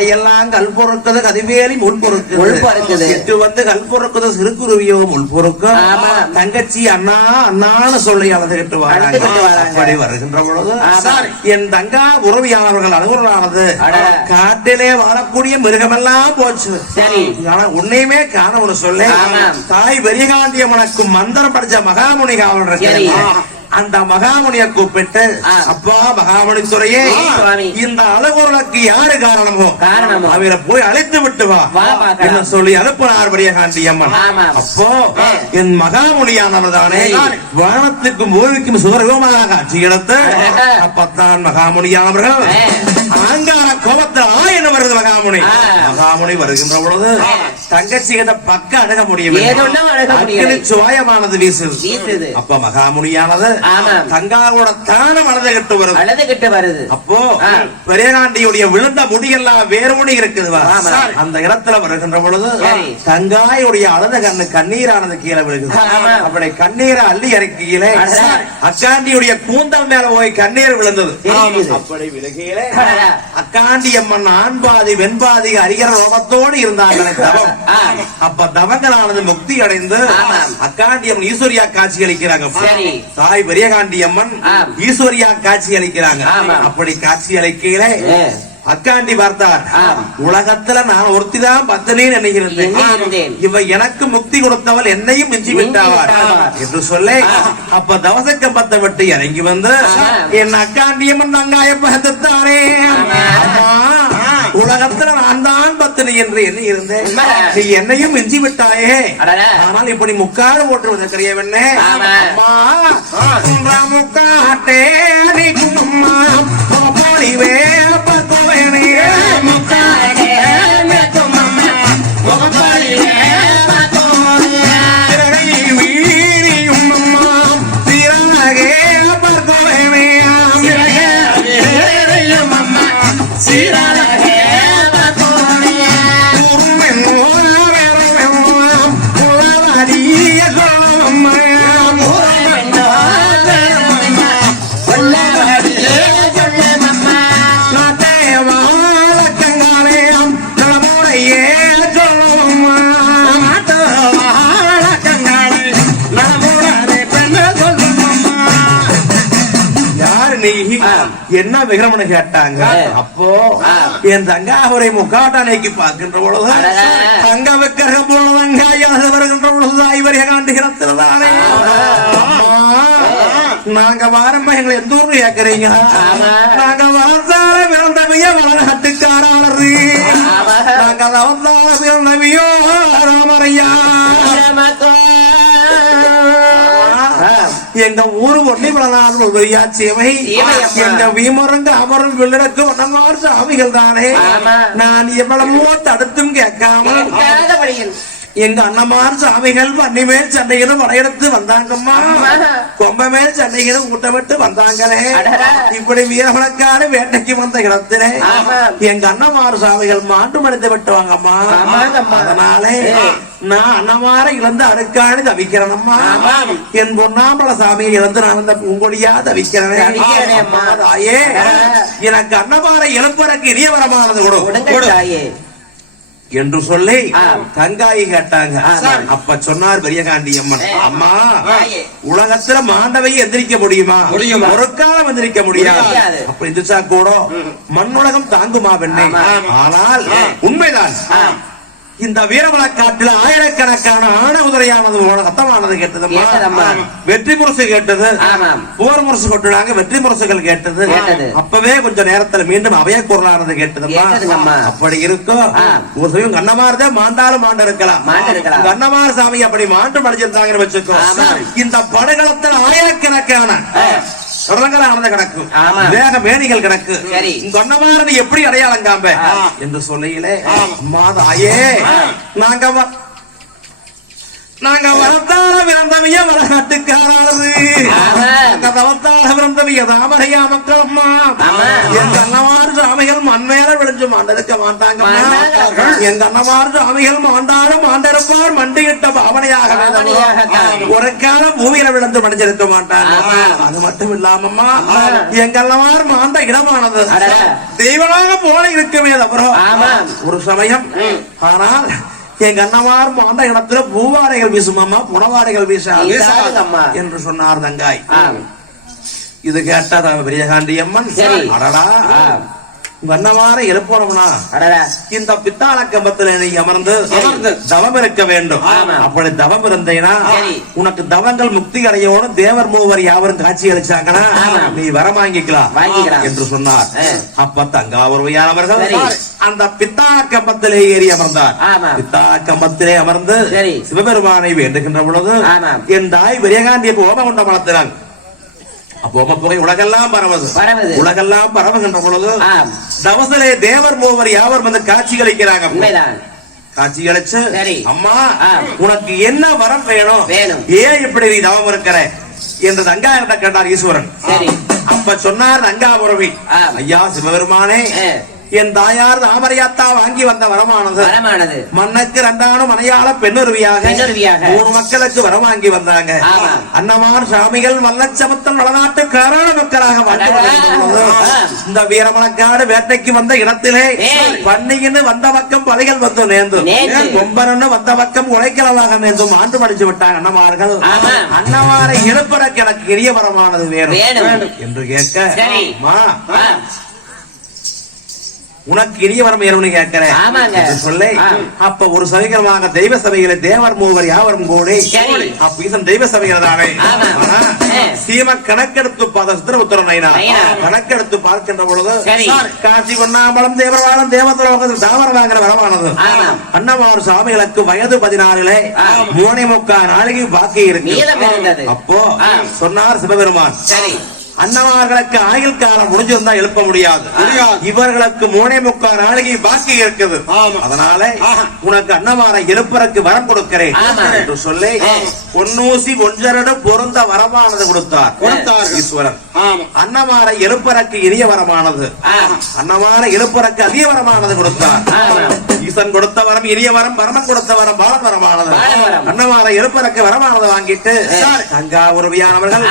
காடையெல்லாம் கல் பொறுக்குது கதிவேலி முள் பொறுக்குது எட்டு வந்து கல் பொறுக்குது சிறுகுருவியோ முள் பொறுக்கும் தங்கச்சி அண்ணா அண்ணான்னு சொல்லி அழுதுகிட்டு வராங்க. அப்படி வருகின்ற பொழுது என் தங்கா உறவியானவர்கள் அனுகூலமானது காட்டிலே வாழக்கூடிய மிருகமெல்லாம் போச்சு. ஆனா உன்னையுமே காண சொல்ல தாய் வெறிகாண்டியம்மனுக்கு மந்திரம் படிச்ச மகாமுனி காவலர் அந்த மகாமுனியை கூப்பிட்டு அப்பா மகாமுனி துறையே இந்த அழகுறலுக்கு யாரு காரணமோ அவரை போய் அழைத்து விட்டு வா என்ன சொல்லி அனுப்பினார் வெறிகாண்டியம்மன். அப்போ என் மகாமுனியானவர் தானே வானத்துக்கும் பூமிக்கும் சுகரகமாக காட்சி எடுத்து அப்பத்தான் மகாமுனியானவர்கள் ஆங்கார கோபத்தில் என்ன வருது மகாமுனி வருகின்ற பொழுது தங்கச்சி கிட்ட பக்க அணுக முடியவில்லை. சுவாயமானது வீசுது. அப்ப மகாமுனியானது தங்காவோட தானம் அழுதுகிட்டு வருது. அப்போ பெரியகாண்டியுடைய விழுந்த முடியெல்லாம் வேறு முடி இருக்குது. அந்த இடத்துல வருகின்ற பொழுது தங்காயுடைய அழுத கண்ணு கண்ணீரானது கீழே விழுகுது. அப்படி கண்ணீரை அள்ளி இறக்கியிலே அக்காண்டியுடைய கூந்தல் மேல போய் கண்ணீர் விழுந்தது. அப்படி விலகையிலே அக்காண்டியம்மன் ஆண்பாதி வெண்பாதி அறிகிற ரோகத்தோடு இருந்தாங்க தவம். அப்ப தவங்களானது முக்தி அடைந்து அக்காண்டியம்மன் ஈஸ்வரியா காட்சி அளிக்கிறாங்க. தாய் பெரியகாண்டியம்மன் ஈஸ்வரியா காட்சி அளிக்கிறாங்க. அப்படி காட்சி அளிக்கையில அக்காண்டி பார்த்தார், உலகத்துல நான் ஒருத்திதான் பத்தினின்னு நினைக்கிறேன், இவ எனக்கு முக்தி கொடுத்தவள் என்னையும் மிஞ்சி விட்டாவார் என்று சொல்ல அப்ப தவசக்கம்பத்தை விட்டு இறங்கி வந்து என் அக்காண்டியம்மன் தங்காய பார்த்துத்தானே உலகத்துல நான் தான் பத்தினி என்று எண்ணி இருந்தேன், நீ என்னையும் மிஞ்சி விட்டாயே. ஆனால் இப்படி முக்காடு போட்டு வந்திருக்கிறியவண்ணே முக்காட்டே என்ன விக்ரமனு கேட்டாங்க. அப்போ என் தங்காவரை முக்காட்டானைக்கு பார்க்கின்ற பொழுது தங்க விக்கிரகம் போல தங்காயாத வருகின்ற பொழுது ஐவரிய காண்டுகிறதானே நாங்க வாரம்ப எங்களை எந்த ஊர்ல கேட்கறீங்க, நாங்க வார்த்தால பிறந்தவைய வளர்கட்டுக்காரரு, நாங்க வந்தால பிறந்தவையோ ராமரையா, எங்க ஊரு ஒன்னியாச்சியவை எங்க வீமருங்க அமரும் வில்லனுக்கு ஒன்னமாறு சாமிகள் தானே. நான் எவ்வளவோ தடுத்தும் கேட்காமல் எங்க அண்ணமார் சாமிகள் பண்ணி மேல் சண்டைகளும் படையெடுத்து வந்தாங்கம்மா, கொம்ப மேல் சண்டைகளும் ஊட்டமிட்டு வந்தாங்களே. இப்படி வீரவழக்கான வேட்டைக்கு வந்த இடத்திலே எங்க அண்ணமார் சாமிகள் மாட்டு மடித்து விட்டுவாங்கம்மா. அதனாலே நான் அண்ணமார இழந்து அருக்காணி தவிக்கிறேனம்மா, என் பொன்னாம்பள சாமியை இழந்து நான் அந்த பூங்கொடியா தவிக்கிறேன். தாயே எனக்கு அண்ணமார இழப்பதற்கு இனியவரமானது கொடு என்று சொல்லி தங்காயி கேட்டாங்க. அப்ப சொன்னார் பெரியகாண்டியம்மன், அம்மா உலகத்துல மாண்டவை எந்திரிக்க முடியுமா? ஒரு காலம் எந்திரிக்க முடியாது. அப்ப எந்திரிச்சா கூட மண்ணுலகம் தாங்குமா பெண்ணே? ஆனால் உண்மைதான் இந்த வீரமலக்காட்டில் ஆயிரக்கணக்கான ஆன உதிரையானது ரத்தமானது கேட்டதம்மா, வெற்றி முரசு கேட்டது, போர் முரசு கொட்டுனாங்க, வெற்றி முரசுகள் கேட்டது. அப்பவே கொஞ்ச நேரத்துல மீண்டும் அவைய குரலானது கேட்டதம்மா. அப்படி இருக்கும் கண்ணமார்தே மாண்டாலும் மாண்டு இருக்கலாம், கண்ணமார் சாமி அப்படி மாண்டு அடைஞ்சிருந்தாங்கன்னு வச்சுக்கோ. இந்த படுகளத்தில் ஆயிரக்கணக்கான கிடக்கு, வேக மேனிகள் கிடக்கு, சொன்னமாரி எப்படி அடையாளம் காம்ப என்று சொல்லையிலே மாதாயே நாங்க வரத்தால பிறந்தவைய வளகாட்டுக்காரது, தவத்தால பிறந்தவைய தாமரையா மக்கள் அம்மா, என் கண்ணமாறு சாமிகள் மண்மேல விளைஞ்சு மாண்டெடுக்க மாட்டாங்க. எங்க அண்ணமார் சாமிகள் மாண்டாலும் மாண்டிருப்பார் மண்டியிட்ட பாவனையாக ஒரு காலம் பூமியில விழுந்து மடிஞ்சிருக்க மாட்டாங்க. அது மட்டும் இல்லாமம்மா எங்க அண்ணமார் மாண்ட இடமானது தெய்வமாக போல இருக்குமே தவிர ஒரு சமயம் ஆனால் எங்க அண்ணமார் மாண்ட இடத்துல பூவாடைகள் வீசுமாமா புனவாடைகள் வீசாது என்று சொன்னார் தங்காய். இது கேட்டா பெரியகாண்டி அம்மன் அடடா வண்ணமாற எழுப்பணும்னா இந்த பித்தாள கம்பத்துல நீ அமர்ந்து தவம் இருக்க வேண்டும். அப்படி தவம் இருந்தேனா உனக்கு தவங்கள் முக்தி அடையோடு தேவர் மூவர் யாவரும் காட்சி அளிச்சாங்கன்னா நீ வர வாங்கிக்கலாம் என்று சொன்னார். அப்ப தங்காவூர்வையானவர்கள் அந்த பித்தாள கம்பத்திலே ஏறி அமர்ந்தார். பித்தாள கம்பத்திலே அமர்ந்து சிவபெருமானை வேண்டுகின்ற பொழுது என் தாய் பெரியகாண்டிய ஹோம கொண்ட வளர்த்தினான். அப்போ புகை உலகெல்லாம் பரவது உலகெல்லாம் பரவுகின்ற பொழுது தவசலே தேவர் மூவர் யாவர் வந்து காட்சி அளிக்கிறாங்க. காட்சி அளிச்சு அம்மா உனக்கு என்ன வரம் வேணும், ஏன் இப்படி நீ தவம் இருக்கிற என்று தங்காயிட்ட கேட்டார் ஈஸ்வரன். அப்ப சொன்னார் தங்காபுரவி, ஐயா சிவபெருமானே என் தாயார் தாமரையாத்தா வாங்கி வந்த வரமானது மண்ணுக்கு 2 மனையாள பெண்ணுருவியாக 3 மக்களுக்கு வரம் வாங்கி வந்தாங்க. அன்னமார் சாமிகள் வல்லச்சமத்தம் வடநாட்டு காரண மக்களாக இந்த வீரமலக்காடு வேட்டைக்கு வந்த இடத்திலே பன்னின்னு வந்த பக்கம் பலிகள் வந்து நேர்ந்து கொம்பரன்னு வந்த பக்கம் உழைக்கலவாக நேர்ந்தும் ஆண்டு படிச்சு விட்டாங்க அன்னமார்கள். அன்னமாரை எழுப்புற எனக்கு எரிய வரமானது வேணும் என்று கேட்க உனக்கு இனிய வரம் வேணும்னு கேட்கிறேன் சொல்ல. அப்ப ஒரு சமயமாக தெய்வ சபையில தேவர் மூவர் யாவரும் கூடி அப்ப தெய்வ சபைகள் தானே சீம கணக்கெடுத்து கணக்கெடுத்து பார்க்கின்ற பொழுது காசி பொன்னாம்பலம் தேவரவாளம் தேவத்துலோகத்தில் தாமர வாங்கின வரமானது அன்னமார் சாமிகளுக்கு வயது 14 3.25 நாளைக்கு பாக்கி இருக்கு. அப்போ சொன்னார் சிவபெருமான், அன்னமார்களுக்கு ஆயுள் காலம் முடிஞ்சிருந்தா எழுப்ப முடியாது, இவர்களுக்கு 3.25 நாளைக்கு பாக்கி இருக்குது. அதனால உனக்கு அன்னமாரை எழுப்பறக்கு வரம் கொடுக்கிறேன் என்று சொல்லி பொன்னூசி ஒன்றரடு பொருந்த வரமானது கொடுத்தார் ஈஸ்வரன். அன்னமாரை எழுப்பறக்கு இனிய வரமானது, அன்னமாரை எழுப்பறக்கு அதிக வரமானது கொடுத்தார் ஈசன். கொடுத்த வரம் இனிய வரம், பரமன் கொடுத்த வரம் பாலன் வரமானது. அன்னமாரை எழுப்பறக்கு வரமானது வாங்கிட்டு தங்காவூர்வியானவர்கள்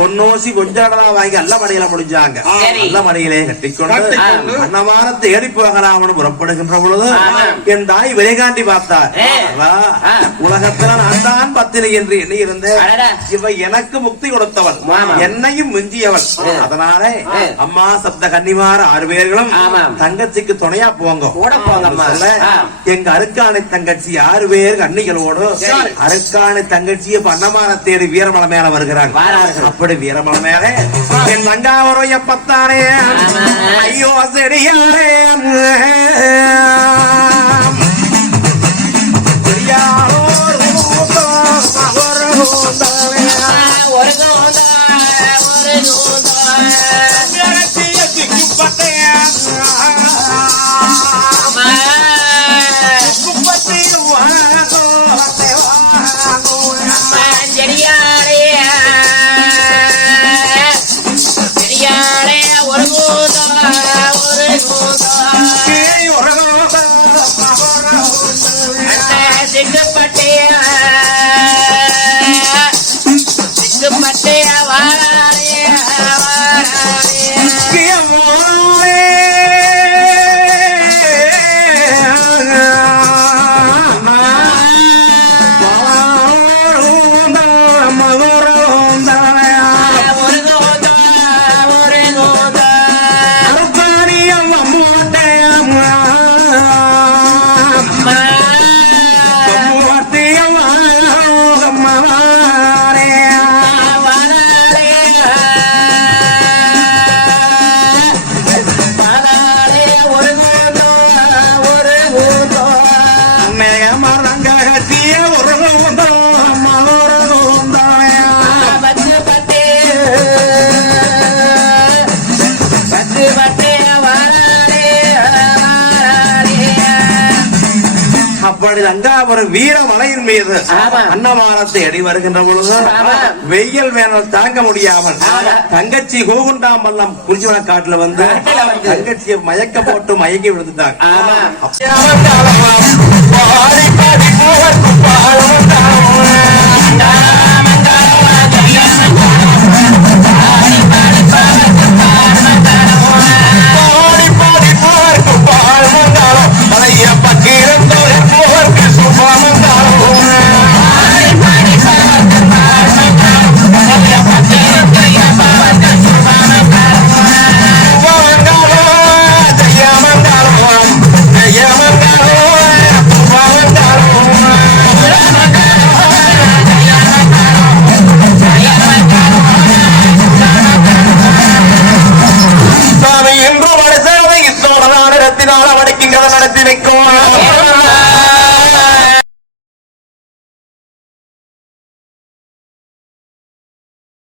பொன்னூசி ஒன்றரடா வாங்கி அல்ல மடியில முடிஞ்சாங்க. அல்ல மடியிலே கட்டிக்கொண்டு அன்னமார தேடி போகலாம்னு புறப்படுகின்ற பொழுது என் தாய் விரைகாண்டி பார்த்தார். உலகத்துல நான் தான் பத்தினி என்று எண்ணி இருந்தேன், இவ எனக்கு முக்தி கொடுத்தவள், என்னையும் மிஞ்சியவள். அதனால அம்மா சப்த கன்னிமார் 6 பேர்களும் தங்கச்சிக்கு துணையா போங்க எங்க அருக்காணி தங்கச்சி 6 பேர் கன்னிகளோடு அருக்காணி தங்கச்சியை அன்னமார தேடி வீரமலை மேல வருகிறாங்க. அப்படி வீரமலை மேல என் தங்காவூர் எப்பத்தானே ஐயோ செடியாரே அப்படி அங்காபுரம் வீரமலையின் மீது அன்னமானத்தை அடி வருகின்ற பொழுது வெயில் வேணால் தாங்க முடியாமல் தங்கச்சி கோகுண்டாமல்லம் குறிஞ்சிவன காட்டுல வந்து தங்கச்சியை மயக்க போட்டு மயங்கி விழுந்துட்டாங்க. நடத்தி வைக்கும்